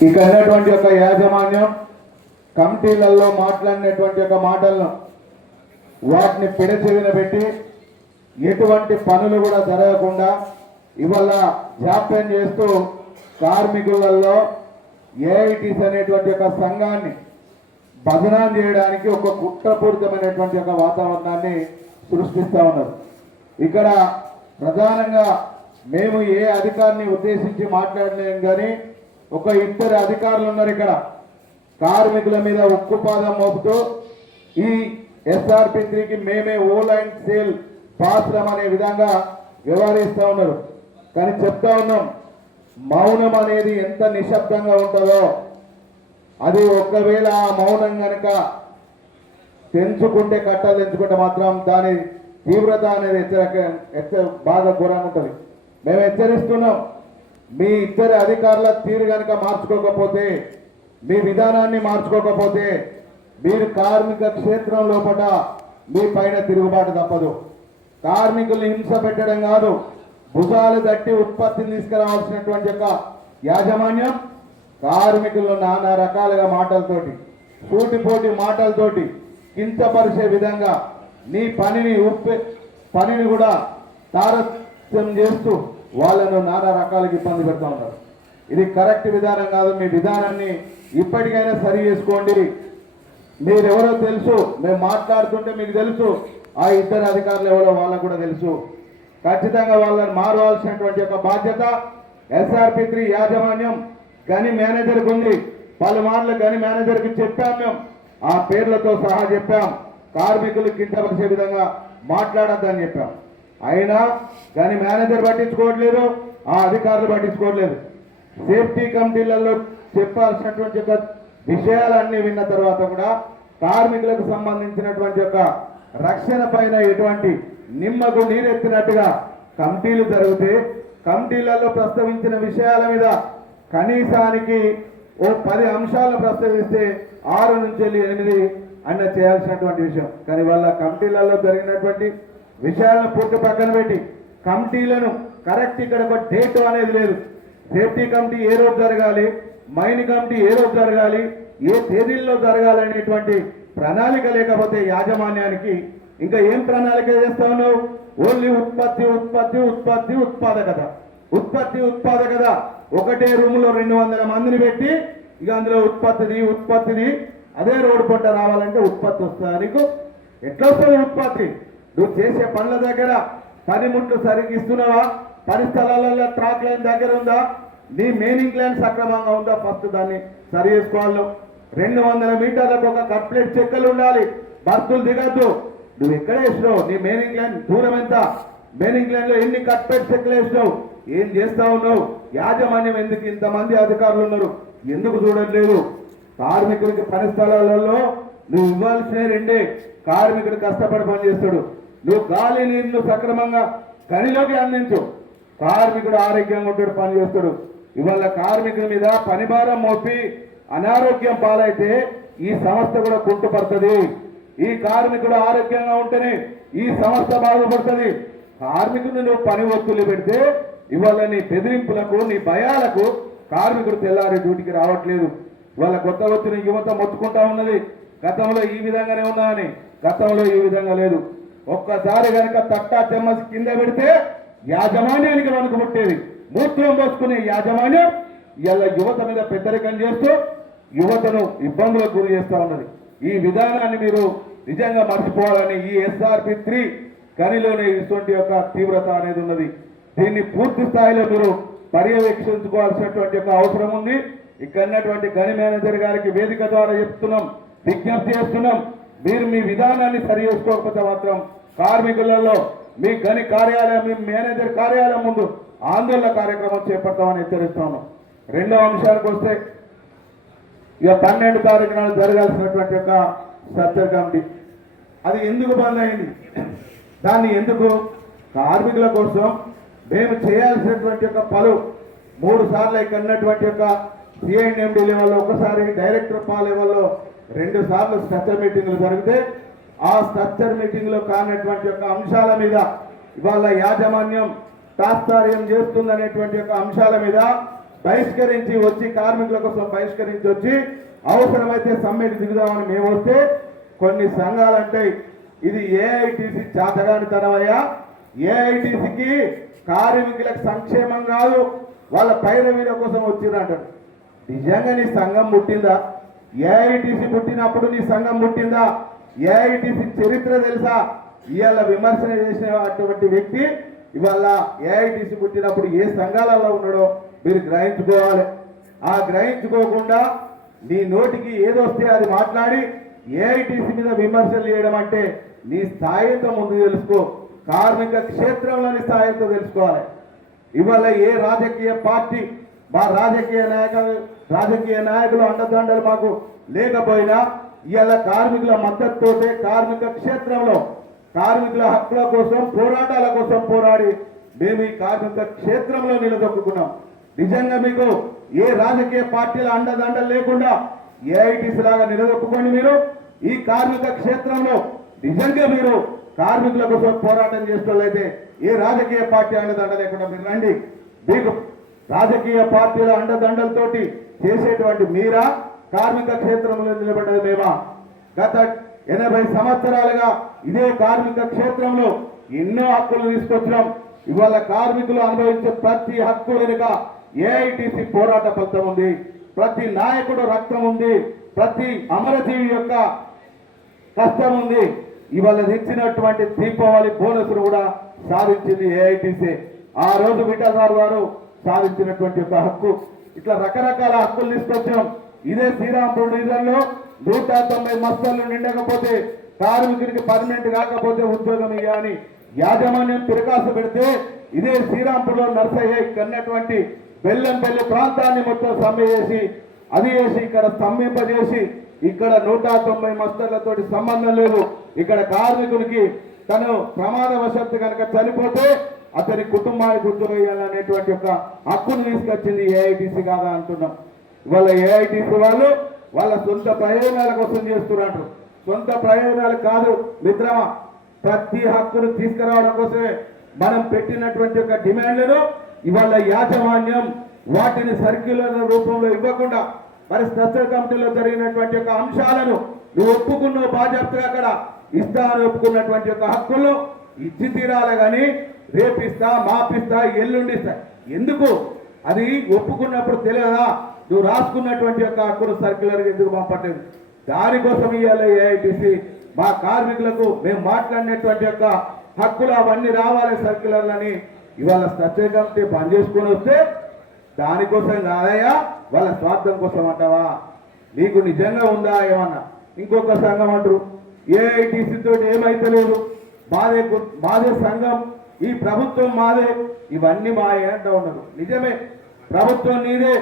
ఇక ఉన్నటువంటి యొక్క యాజమాన్యం కమిటీలలో మాట్లాడినటువంటి యొక్క మాటలను వాటిని పిడచెవిన పెట్టి ఎటువంటి పనులు కూడా జరగకుండా ఇవాళ జాప్యం చేస్తూ కార్మికులలో ఏఐటీస్ అనేటువంటి ఒక సంఘాన్ని భజనాన్ని చేయడానికి ఒక కుట్రపూరితమైనటువంటి ఒక వాతావరణాన్ని సృష్టిస్తూ ఉన్నారు. ఇక్కడ ప్రధానంగా మేము ఏ అధికారిని ఉద్దేశించి మాట్లాడలేము కానీ ఒక ఇద్దరు అధికారులు ఉన్నారు ఇక్కడ. కార్మికుల మీద ఉక్కుపాదం మోపుతూ ఈ ఎస్ఆర్పి త్రీకి మేమే ఓల్ అండ్ సేల్ పాత్రం అనే విధంగా వ్యవహరిస్తూ ఉన్నారు. కానీ చెప్తా ఉన్నాం మౌనం అనేది ఎంత నిశ్శబ్దంగా ఉంటుందో అది ఒకవేళ ఆ మౌనం కనుక తెంచుకుంటే కట్టలు తెంచుకుంటే మాత్రం దాని తీవ్రత అనేది హెచ్చరిక హెచ్చ బాగా ఘోరంగా ఉంటుంది. మేము హెచ్చరిస్తున్నాం మీ ఇద్దరు అధికారుల తీరు కనుక మార్చుకోకపోతే మీ విధానాన్ని మార్చుకోకపోతే మీరు కార్మిక క్షేత్రం లోపల మీ పైన తిరుగుబాటు తప్పదు. కార్మికుల్ని హింస పెట్టడం కాదు భుజాలు తట్టి ఉత్పత్తిని తీసుకురావాల్సినటువంటి యొక్క యాజమాన్యం కార్మికులను నానా రకాలుగా మాటలతోటి సూటిపోటి మాటలతోటి కించపరిచే విధంగా నీ పనిని ఉప్పే పనిని కూడా తారత్యం చేస్తూ వాళ్ళను నానా రకాలుగా ఇబ్బంది పెడతా ఉన్నారు. ఇది కరెక్ట్ విధానం కాదు మీ విధానాన్ని ఇప్పటికైనా సరి చేసుకోండి. మీరెవరో తెలుసు మేము మాట్లాడుతుంటే మీకు తెలుసు ఆ ఇద్దరు అధికారులు ఎవరో వాళ్ళకు కూడా తెలుసు. ఖచ్చితంగా వాళ్ళని మారవలసినటువంటి యొక్క బాధ్యత ఎస్ఆర్పి త్రీ యాజమాన్యం గని మేనేజర్కి ఉంది. పలుమార్లు గని మేనేజర్కి చెప్పాం మేము. ఆ పేర్లతో సహా చెప్పాం. కార్మికులు కించపరిచే విధంగా మాట్లాడద్దని చెప్పాం. అయినా కానీ మేనేజర్ పట్టించుకోవట్లేదు ఆ అధికారులు పట్టించుకోవట్లేదు. సేఫ్టీ కమిటీలలో చెప్పాల్సినటువంటి యొక్క విషయాలన్నీ విన్న తర్వాత కూడా కార్మికులకు సంబంధించినటువంటి యొక్క రక్షణ పైన ఎటువంటి నిమ్మకు నీరెత్తినట్టుగా కమిటీలు జరిగితే కమిటీలలో ప్రస్తావించిన విషయాల మీద కనీసానికి ఓ పది అంశాలను ప్రస్తావిస్తే ఆరు నుంచి వెళ్ళి ఎనిమిది అన్న చేయాల్సినటువంటి విషయం. కానీ వాళ్ళ కమిటీలలో జరిగినటువంటి విషయాలను పూర్తి పక్కన పెట్టి కమిటీలను కరెక్ట్ ఇక్కడ ఒక డేట్ అనేది లేదు. సేఫ్టీ కమిటీ ఏ రోజు జరగాలి? మైన్ కమిటీ ఏ రోజు జరగాలి? ఏ తేదీల్లో జరగాలనేటువంటి ప్రణాళిక లేకపోతే యాజమాన్యానికి ఇంకా ఏం ప్రణాళిక చేస్తా ఉన్నావు? ఓన్లీ ఉత్పత్తి ఉత్పత్తి ఉత్పత్తి ఉత్పాదకత. ఉత్పత్తి ఉత్పాదకత. ఒకటే రూములో రెండు వందల మందిని పెట్టి ఇక అందులో ఉత్పత్తిది ఉత్పత్తిది. అదే రోడ్డు పట్ట రావాలంటే ఉత్పత్తి వస్తుంది. నీకు ఎట్లా వస్తుంది ఉత్పత్తి? నువ్వు చేసే పనుల దగ్గర పనిముట్లు సరిగ్గా ఇస్తున్నావా పని స్థలాలలో ట్రాక్ లైన్ దగ్గర ఉందా? నీ మెయినింగ్ లైన్ సక్రమంగా ఉందా? ఫస్ట్ దాన్ని సరి చేసుకోవాలి. రెండు వందల మీటర్లకు ఒక కంప్లీట్ చెక్కలు ఉండాలి. బస్సులు దిగద్దు. నువ్వు ఎక్కడ వేసినావు. నీ మెయినింగ్ లైన్ దూరం ఎంత? మెయినింగ్ లైన్లో ఎన్ని కట్పెట్ చెక్కలు వేసినావు? ఏం చేస్తా ఉన్నావు? యాజమాన్యం ఎందుకు ఇంతమంది అధికారులు ఉన్నారు? ఎందుకు చూడట్లేదు? కార్మికుడికి పని స్థలాలలో నువ్వు ఇవ్వాల్సిన రెండే. కార్మికుడు కష్టపడి పని చేస్తాడు నువ్వు గాలి నీళ్ళు సక్రమంగా గనిలోకి అందించు. కార్మికుడు ఆరోగ్యంగా ఉంటాడు పని చేస్తాడు. ఇవాళ కార్మికుల మీద పని భారం మోపి అనారోగ్యం పాలైతే ఈ సంస్థ కూడా కుంటుపడుతుంది. ఈ కార్మికుడు ఆరోగ్యంగా ఉంటేనే ఈ సంస్థ బాగుపడుతుంది. కార్మికుడు నువ్వు పని ఒత్తులు పెడితే ఇవాళ నీ బెదిరింపులకు నీ భయాలకు కార్మికుడు తెల్లారి డ్యూటీకి రావట్లేదు. ఇవాళ కొత్త వచ్చిన యువత మొత్తుకుంటా ఉన్నది. గతంలో ఈ విధంగానే ఉన్నా అని గతంలో ఈ విధంగా లేదు. ఒక్కసారి కనుక తట్టా చెమ్మసి కింద పెడితే యాజమాన్యానికి వణుకు పుట్టేది. మూత్రం పోసుకునే యాజమాన్యం ఇలా యువత మీద పెద్దరికం చేస్తూ యువతను ఇబ్బందులకు గురి చేస్తా ఉన్నది. ఈ విధానాన్ని మీరు నిజంగా మర్చిపోవాలని ఈ ఎస్ఆర్పి త్రీ గనిలోనే ఇటువంటి యొక్క తీవ్రత అనేది ఉన్నది. దీన్ని పూర్తి స్థాయిలో మీరు పర్యవేక్షించుకోవాల్సినటువంటి యొక్క అవసరం ఉంది. ఇక్కడ ఉన్నటువంటి గని మేనేజర్ గారికి వేదిక ద్వారా చెప్తున్నాం విజ్ఞప్తి చేస్తున్నాం. మీరు మీ విధానాన్ని సరి చేసుకోకపోతే మాత్రం కార్మికులలో మీ గని కార్యాలయం మీ మేనేజర్ కార్యాలయం ముందు ఆందోళన కార్యక్రమం చేపడతామని హెచ్చరిస్తాను రెండవ అంశానికి వస్తే ఇక పన్నెండు తారీఖు నాడు జరగాల్సినటువంటి యొక్క సత్యర్ కమిటీ అది ఎందుకు బంద్ అయింది దాన్ని ఎందుకు కార్మికుల కోసం మేము చేయాల్సినటువంటి యొక్క పలు మూడు సార్లు ఇక్కడ ఉన్నటువంటి యొక్క సిఐఎండి లెవెల్లో ఒకసారి డైరెక్టర్ పా లెవెల్లో రెండు సార్లు స్ట్రక్చర్ మీటింగ్లు జరిగితే ఆ స్ట్రక్చర్ మీటింగ్లో కానటువంటి యొక్క అంశాల మీద ఇవాళ యాజమాన్యం తాత్సార్యం చేస్తుందనేటువంటి యొక్క అంశాల మీద బహిష్కరించి వచ్చి కార్మికుల కోసం బహిష్కరించి వచ్చి అవసరమైతే సమ్మెకి దిగుదామని మేము వస్తే కొన్ని సంఘాలు అంటాయి ఇది ఏఐటిసి చాతగానితనమయ్యా. ఏఐటీసీకి కార్మికులకు సంక్షేమం కాదు వాళ్ళ పైరవీల కోసం వచ్చిందంటాడు నిజంగా నీ సంఘం పుట్టిందా ఏఐటీసీ పుట్టినప్పుడు నీ సంఘం పుట్టిందా ఏఐటిసి చరిత్ర తెలుసా? ఇవాళ విమర్శన చేసినటువంటి వ్యక్తి ఇవాళ ఏఐటిసి పుట్టినప్పుడు ఏ సంఘాలలో ఉన్నాడో మీరు గ్రహించుకోవాలి. ఆ గ్రహించుకోకుండా నీ నోటికి ఏదొస్తే అది మాట్లాడి ఏఐటిసి మీద విమర్శలు చేయడం అంటే నీ స్థాయితో ముందు తెలుసుకో. కార్మిక క్షేత్రంలోని స్థాయితో తెలుసుకోవాలి. ఇవాళ ఏ రాజకీయ పార్టీ మా రాజకీయ నాయకులు రాజకీయ నాయకులు అండదండలు మాకు లేకపోయినా ఇవాళ కార్మికుల మద్దతుతోటే కార్మిక క్షేత్రంలో కార్మికుల హక్కుల కోసం పోరాటాల కోసం పోరాడి మేము ఈ కార్మిక క్షేత్రంలో నిలదొక్కున్నాం నిజంగా మీకు ఏ రాజకీయ పార్టీల అండదండలు లేకుండా ఏఐటీసీ లాగా నిలదొక్కుకోండి మీరు. ఈ కార్మిక క్షేత్రంలో నిజంగా మీరు కార్మికుల కోసం పోరాటం చేస్తున్నట్లయితే ఏ రాజకీయ పార్టీ అండదండ లేకుండా మీరు రండి. మీకు రాజకీయ పార్టీల అండదండలతోటి చేసేటువంటి మీరా కార్మిక క్షేత్రంలో నిలబడ్డది మేమా? గత ఎనభై సంవత్సరాలుగా ఇదే కార్మిక క్షేత్రంలో ఎన్నో హక్కులు తీసుకొచ్చినాం ఇవాళ కార్మికులు అనుభవించే ప్రతి హక్కు వెనుక ఏఐటిసి పోరాట ఫలితం ఉంది. ప్రతి నాయకుడు రక్తం ఉంది. ప్రతి అమరజీవి యొక్క కష్టం ఉంది. ఇవాళ తెచ్చినటువంటి దీపావళి బోనస్ను కూడా సాధించింది ఏఐటీసీ ఆ రోజు బిడ్డసార్ గారు సాధించినటువంటి ఒక హక్కు. ఇట్లా రకరకాల హక్కులు తీసుకొచ్చాం. ఇదే శ్రీరాంపూర్ డివిజన్లో నూట తొంభై మస్తలు నిండకపోతే కార్మికుడికి పర్మనెంట్ కాకపోతే ఉద్యోగం ఇవ్వని యాజమాన్యం తిరకాసు పెడితే ఇదే శ్రీరాంపూర్లో నర్సయ్య కన్నటువంటి బెల్లంపల్లి ప్రాంతాన్ని మొత్తం సమ్మె చేసి అది చేసి ఇక్కడ స్తంభింపజేసి ఇక్కడ నూట తొంభై మస్తర్లతోటి సంబంధం లేదు. ఇక్కడ కార్మికునికి తను ప్రమాదవశత్తు కనుక చనిపోతే అతని కుటుంబానికి ఉద్యోగం అనేటువంటి ఒక హక్కును తీసుకొచ్చింది ఏఐటీసీ కాదా అంటున్నాం. ఇవాళ ఏఐటీసీ వాళ్ళు వాళ్ళ సొంత ప్రయోజనాల కోసం చేస్తున్నారు. సొంత ప్రయోజనాలు కాదు మిత్రమా ప్రతి హక్కును తీసుకురావడం కోసమే మనం పెట్టినటువంటి యొక్క డిమాండ్లను ఇవాళ యాజమాన్యం వాటిని సర్క్యులర్ రూపంలో ఇవ్వకుండా మరి స్పెషల్ కమిటీలో జరిగినటువంటి యొక్క అంశాలను నువ్వు ఒప్పుకున్నావు బాధ్యతగా అక్కడ ఇస్తాను ఒప్పుకున్నటువంటి యొక్క హక్కులు ఇచ్చి తీరాలి కానీ రేపిస్తా మాపిస్తా ఎల్లుండిస్తా. ఎందుకు? అది ఒప్పుకున్నప్పుడు తెలియదా? నువ్వు రాసుకున్నటువంటి యొక్క హక్కును సర్క్యులర్ ఎందుకు పంపట్లేదు? దానికోసం ఇవాళ ఏఐటిసి మా కార్మికులకు మేము మాట్లాడినటువంటి యొక్క హక్కులు అవన్నీ రావాలి సర్క్యులర్లని. ఇవాళ స్ట్రక్చర్ కమిటీ చేసుకొని వస్తే దానికోసం కాదయ్యా వాళ్ళ స్వార్థం కోసం అంటావా? నీకు నిజంగా ఉందా ఏమన్నా? ఇంకొక సంఘం అంటారు. ఏఐటీసీతో తోటి ఏమైతే లేదు మాదే మాదే సంఘం ఈ ప్రభుత్వం మాదే. ఇవన్నీ మా అంటూ ఉన్నారు నిజమే ప్రభుత్వం నీదే.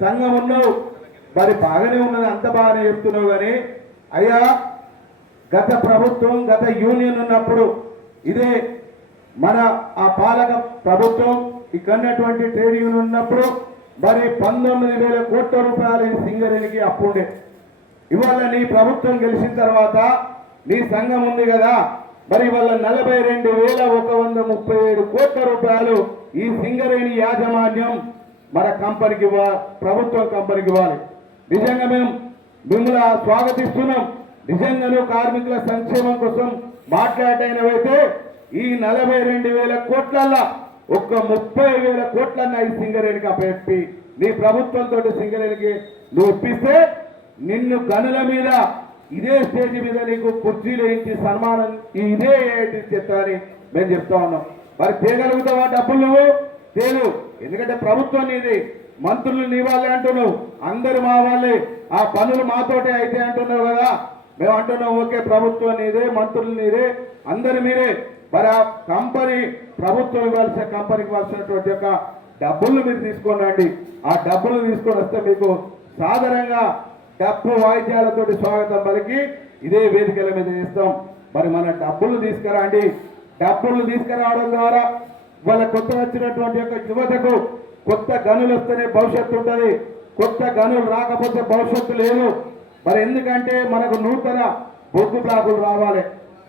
సంఘం ఉన్నావు. మరి బాగానే ఉన్నది అంత బాగానే చెప్తున్నావు కానీ అయ్యా గత ప్రభుత్వం గత యూనియన్ ఉన్నప్పుడు ఇదే మన ఆ పాలక ప్రభుత్వం ఇక్కడటువంటి ట్రేడ్ యూనియన్ ఉన్నప్పుడు మరి పంతొమ్మిది వేల కోట్ల రూపాయలు సింగరేణికి అప్పు ఉండే. ఇవాళ నీ ప్రభుత్వం గెలిచిన తర్వాత నీ సంఘం ఉంది కదా మరి ఇవాళ నలభై రెండు వేల ఒక వంద ముప్పై ఏడు కోట్ల రూపాయలు ఈ సింగరేణి యాజమాన్యం మన కంపెనీకి ఇవ్వ- ప్రభుత్వం కంపెనీకి ఇవ్వాలి. నిజంగా మేము మిమ్మల్ని స్వాగతిస్తున్నాం. నిజంగాను కార్మికుల సంక్షేమం కోసం మాట్లాడైనవైతే ఈ నలభై రెండు వేల కోట్లల్లా ఒక్క ముప్పై వేల కోట్లన్న ఈ సింగరేణికి అప్పచెప్పి నీ ప్రభుత్వంతో సింగరేణికి నువ్వు ఇప్పిస్తే నిన్ను గనుల మీద ఇదే స్టేజ్ మీద నీకు కుర్చీలు వేయించి సన్మానం ఇదే ఏఐటీ చెప్తారని మేము చెప్తా ఉన్నాం. మరి తేగలుగుతావా డబ్బులు నువ్వు? తేలు. ఎందుకంటే ప్రభుత్వం ఇది మంత్రులు నీ వాళ్ళే అంటున్నావు. అందరు మా వాళ్ళే. ఆ పనులు మాతోటే అయితే అంటున్నావు కదా. మేము అంటున్నాం ఓకే ప్రభుత్వం నీదే మంత్రులు నీదే అందరు మీరే. మరి ఆ కంపెనీ ప్రభుత్వం ఇవ్వాల్సిన కంపెనీకి ఇవ్వాల్సినటువంటి యొక్క డబ్బులు మీరు తీసుకొని రండి. ఆ డబ్బులు తీసుకొని వస్తే మీకు సాధారణంగా డబ్బు వాయిద్యాలతోటి స్వాగతం పలికి ఇదే వేదికల మీద చేస్తాం. మరి మన డబ్బులు తీసుకురండి. డబ్బులు తీసుకురావడం ద్వారా వాళ్ళ కొత్త వచ్చినటువంటి యొక్క యువతకు కొత్త గనులు వస్తేనే భవిష్యత్తు ఉంటుంది. కొత్త గనులు రాకపోతే భవిష్యత్తు లేదు. మరి ఎందుకంటే మనకు నూతన బొగ్గు బ్లాకులు రావాలి.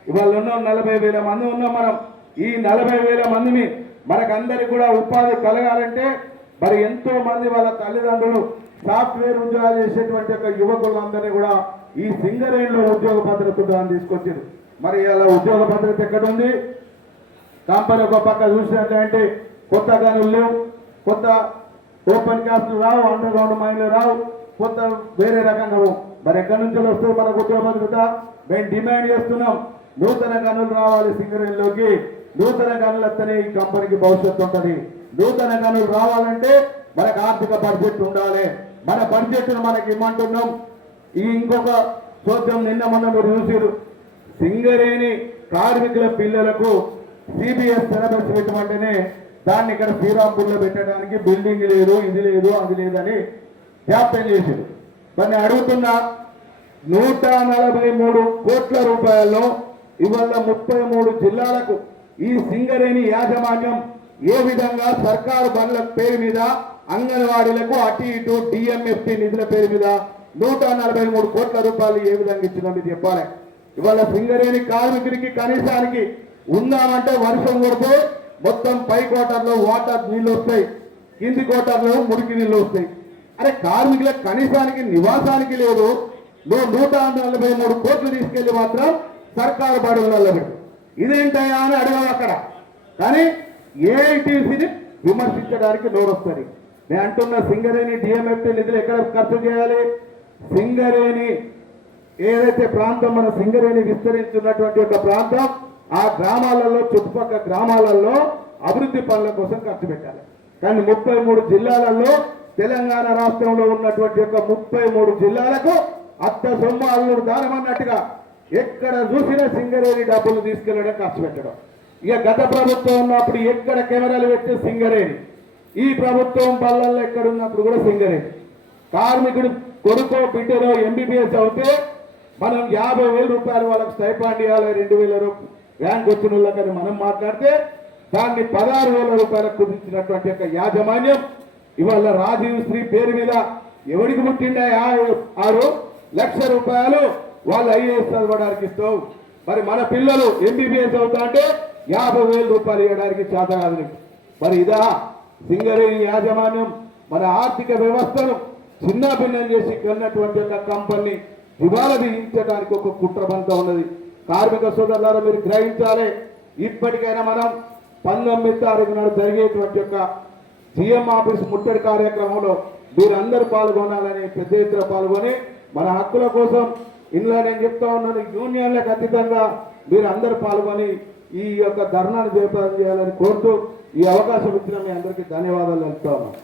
ఇవాళ ఉన్నాం నలభై వేల మంది ఉన్నాం మనం. ఈ నలభై వేల మందిని మనకందరికి కూడా ఉపాధి కలగాలంటే మరి ఎంతో మంది వాళ్ళ తల్లిదండ్రులు సాఫ్ట్వేర్ ఉద్యోగాలు చేసేటువంటి యొక్క యువకులందరినీ కూడా ఈ సింగరేణిలో ఉద్యోగ భద్రత ఉందని తీసుకొచ్చారు. మరి ఇలా ఉద్యోగ భద్రత ఎక్కడ ఉంది? కంపెనీ ఒక పక్క చూసినట్లయితే కొత్త గనులు లేవు కొత్త ఓపెన్ క్యాస్ట్లు రావు అండర్ గ్రౌండ్ మైన్లు రావు కొత్త వేరే రకంగా మరి ఎక్కడి నుంచి వస్తుంది మనకు ఉద్యోగ మేము డిమాండ్ చేస్తున్నాం. నూతన గనులు రావాలి సింగరేణిలోకి. నూతన గనులు వస్తేనే ఈ కంపెనీకి భవిష్యత్తు ఉంటుంది. నూతన గనులు రావాలంటే మనకు ఆర్థిక బడ్జెట్ ఉండాలి. మన బడ్జెట్ను మనకి ఇమ్మంటున్నాం. ఈ ఇంకొక చోద్యం నిన్న మొన్న మీరు చూసిరు సింగరేణి కార్మికుల పిల్లలకు సిబిఎస్ సిలబస్ పెట్టమంటేనే దాన్ని ఇక్కడ శ్రీరాంపూర్లో పెట్టడానికి బిల్డింగ్ లేదు ఇది లేదు అది లేదని జాప్యం చేశారు. మరి నేను అడుగుతున్నా నూట నలభై మూడు కోట్ల రూపాయల్లో ఇవాళ ముప్పై మూడు జిల్లాలకు ఈ సింగరేణి యాజమాన్యం ఏ విధంగా సర్కారు బండ్ల పేరు మీద అంగన్వాడీలకు అటు ఇటు డిఎంఎఫ్టి నిధుల పేరు మీద నూట నలభై మూడు కోట్ల రూపాయలు ఏ విధంగా ఇచ్చిందో మీరు చెప్పాలి. ఇవాళ సింగరేణి కార్మికుడికి కనీసానికి ఉందామంటే వర్షం కొడితే మొత్తం పై కోటర్లో వాటర్ నీళ్ళు వస్తాయి. కింది కోటర్లో మురికి నీళ్ళు వస్తాయి. అరే కార్మికుల కనీసానికి నివాసానికి లేదు. నువ్వు నూట నలభై మూడు కోట్లు తీసుకెళ్ళి మాత్రం సర్కారు బడులలో పెట్టు. ఇదేంటయ్యా అని అడగవు అక్కడ. కానీ ఏఐటీసీని విమర్శించడానికి నోరొస్తుంది. నేను అంటున్న సింగరేణి డిఎంఎఫ్టీ నిధులు ఎక్కడ ఖర్చు చేయాలి? సింగరేణి ఏదైతే ప్రాంతం మన సింగరేణి విస్తరించున్నటువంటి ఒక ప్రాంతం ఆ గ్రామాలలో చుట్టుపక్కల గ్రామాలలో అభివృద్ధి పనుల కోసం ఖర్చు పెట్టాలి. కానీ ముప్పై మూడు జిల్లాలలో తెలంగాణ రాష్ట్రంలో ఉన్నటువంటి యొక్క ముప్పై మూడు జిల్లాలకు అత్త సొమ్ము అల్లుడు దానమన్నట్టుగా ఎక్కడ చూసినా సింగరేణి డబ్బులు తీసుకెళ్ళడం ఖర్చు పెట్టడం. ఇక గత ప్రభుత్వం ఉన్నప్పుడు ఎక్కడ కెమెరాలు పెట్టే సింగరేణి. ఈ ప్రభుత్వం పల్లెల్లో ఎక్కడ ఉన్నప్పుడు కూడా సింగరేణి. కార్మికుడు కొడుకో బిడ్డలో ఎంబీబీఎస్ అవుతే మనం యాభై వేల రూపాయలు వాళ్ళకి స్టైపాండ్ ఇవ్వాలి రెండు వేల రూపాయలు ర్యాంక్ వచ్చిన వాళ్ళకని మనం మాట్లాడితే దాన్ని పదహారు వేల రూపాయలకు కుదించినటువంటి యొక్క యాజమాన్యం ఇవాళ రాజీవ్ శ్రీ పేరు మీద ఎవరికి పుట్టిండే ఆరు లక్ష రూపాయలు వాళ్ళు ఐఏఎస్ చదవడానికి ఇస్తావు. మరి మన పిల్లలు ఎంబీబీఎస్ అవుతా అంటే యాభై వేల రూపాయలు ఇవ్వడానికి చేత కాదు మరి ఇదా సింగరేణి యాజమాన్యం మన ఆర్థిక వ్యవస్థను చిన్నాభిన్నం చేసి కన్నటువంటి యొక్క కంపెనీ దివాల బిగించడానికి ఒక కుట్రబంతా ఉన్నది. కార్మిక సోదరులారా మీరు గ్రహించాలి. ఇప్పటికైనా మనం పంతొమ్మిది తారీఖు నాడు జరిగేటువంటి యొక్క సీఎం ఆఫీస్ ముట్టడి కార్యక్రమంలో మీరందరూ పాల్గొనాలని పెద్ద ఎత్తున పాల్గొని మన హక్కుల కోసం ఇందులో నేను చెప్తా ఉన్నాను యూనియన్లకు అతీతంగా మీరు పాల్గొని ఈ యొక్క ధర్నాను జయప్రదం చేయాలని కోరుతూ ఈ అవకాశం ఇచ్చిన మీ అందరికీ ధన్యవాదాలు తెలుపుతా ఉన్నాను.